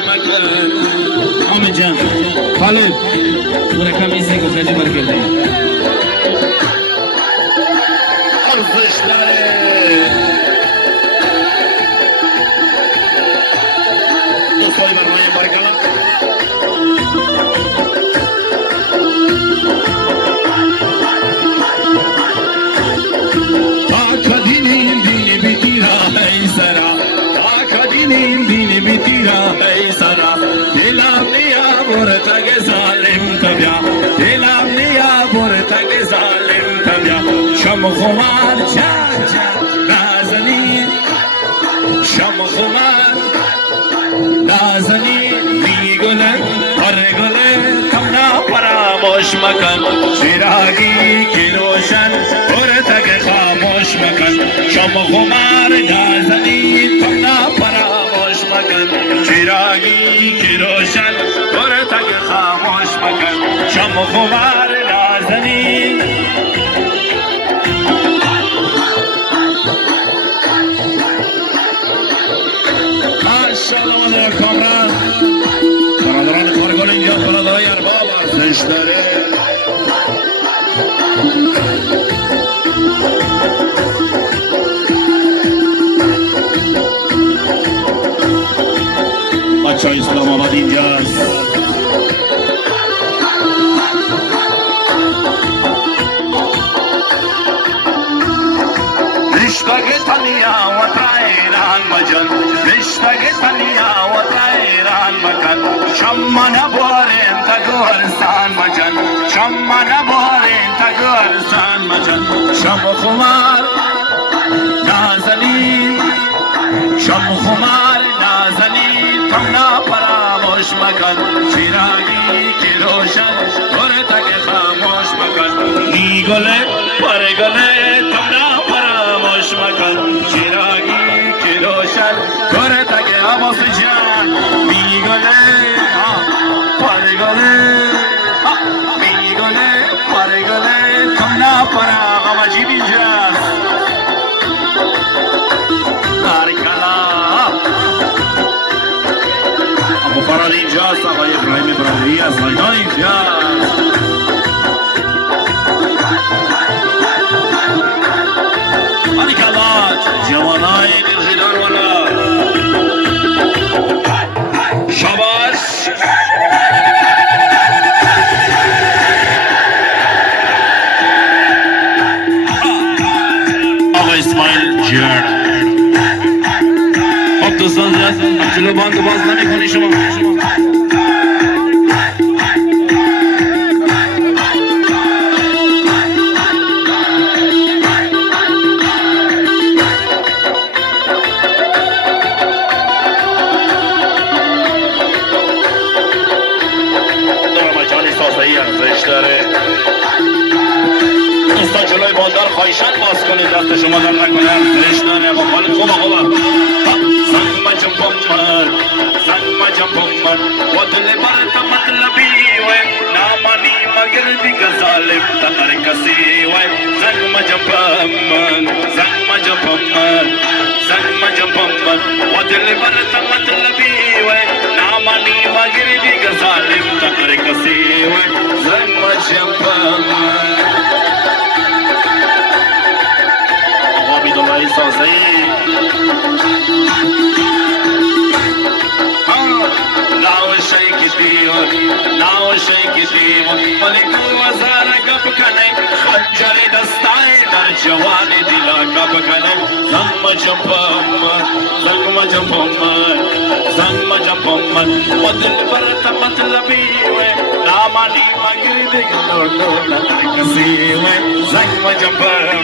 مکن. حامد جان خالد او رقم ایسته که خیلی برکرده ارزش داره. دوستای برنامه برکلا آکادینیم دینی بیتیرا ای سرا آکادینیم دینی بیتیرا ای سرا دلم نیا برتگ ظالم تبیا دلم نیا برتگ ظالم تبیا شم خمار چا نازنین شم خمار نازنین میگله پرگله تمنا فراموش مکن چراغی کی روشن برتگ خاموش مکن شم خمار نازنین تمنا فراموش مکن چراغی کی روشن برتگ خاموش مکن شم خمار نازنین ماشاءالله مادر کامران برادران کارگل اینجا برادرای ارباب ارزش داره. بچه های اسلام آباد اینجاست. رشتگ تنیا و تایران مجن رشتگ تنیا و تایران مکن شما نبارین تگورستان مجن شما نبارین تگورستان مجن شما خمار نازنین شما خمار نازنین تمنا فراموش مکن چراغی کی روشن برتگ خاموش مکن نیگله پرگله تمنا فراموش مکن چراغی کی روشن برتگ عباس جان میگله پرگله میگله پرگله تمنا فرام عجیب اینجاست. ابو فراد اینجاست. آقای ابراهیم ابراهیمی از زیدان اینجاست. باریکالله جوانای دلخدار والا شاباش. آقا اسماعیل جان خب دوستان جلو باند باز نمی کنی شما دوستان جلوی بازار خواهشان باز کنید دست شما در نکنن رشتانه با حال خوبه زنگ مجم بمر و دل برت مطلبی و نامانی مگر دیگه ظالم تر کسی و زنگ مجم بمر و دل برت مطلبی و نامانی مگر دیگه ظالم تر کسی و زنگ مجم بمر. عبید الله سازی ناو شیکی ملکو وزار کب کنی خنجر دستای در جوان دلا کب کنی زنگ مجمپمر و دل برت مطلبی و نامانی مگری دیگر نور کسی و زنگ مجمپمر